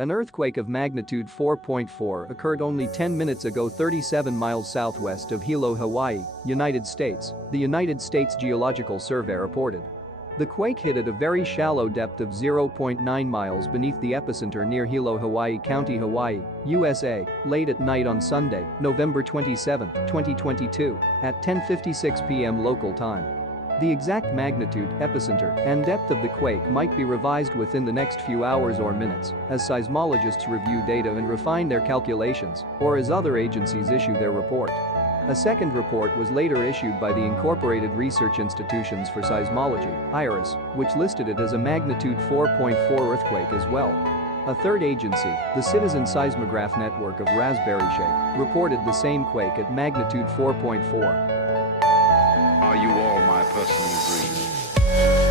An earthquake of magnitude 4.4 occurred only 10 minutes ago 37 miles southwest of Hilo, Hawaii, United States, the United States Geological Survey reported. The quake hit at a very shallow depth of 0.9 miles beneath the epicenter near Hilo, Hawaii County, Hawaii, USA, late at night on Sunday, November 27, 2022, at 10:56 p.m. local time. The exact magnitude, epicenter, and depth of the quake might be revised within the next few hours or minutes as seismologists review data and refine their calculations, or as other agencies issue their report. A second report was later issued by the Incorporated Research Institutions for Seismology, IRIS, which listed it as a magnitude 4.4 earthquake as well. A third agency, the citizen-seismograph network of RaspberryShake, reported the same quake at magnitude 4.4. Are you all my personal dreams?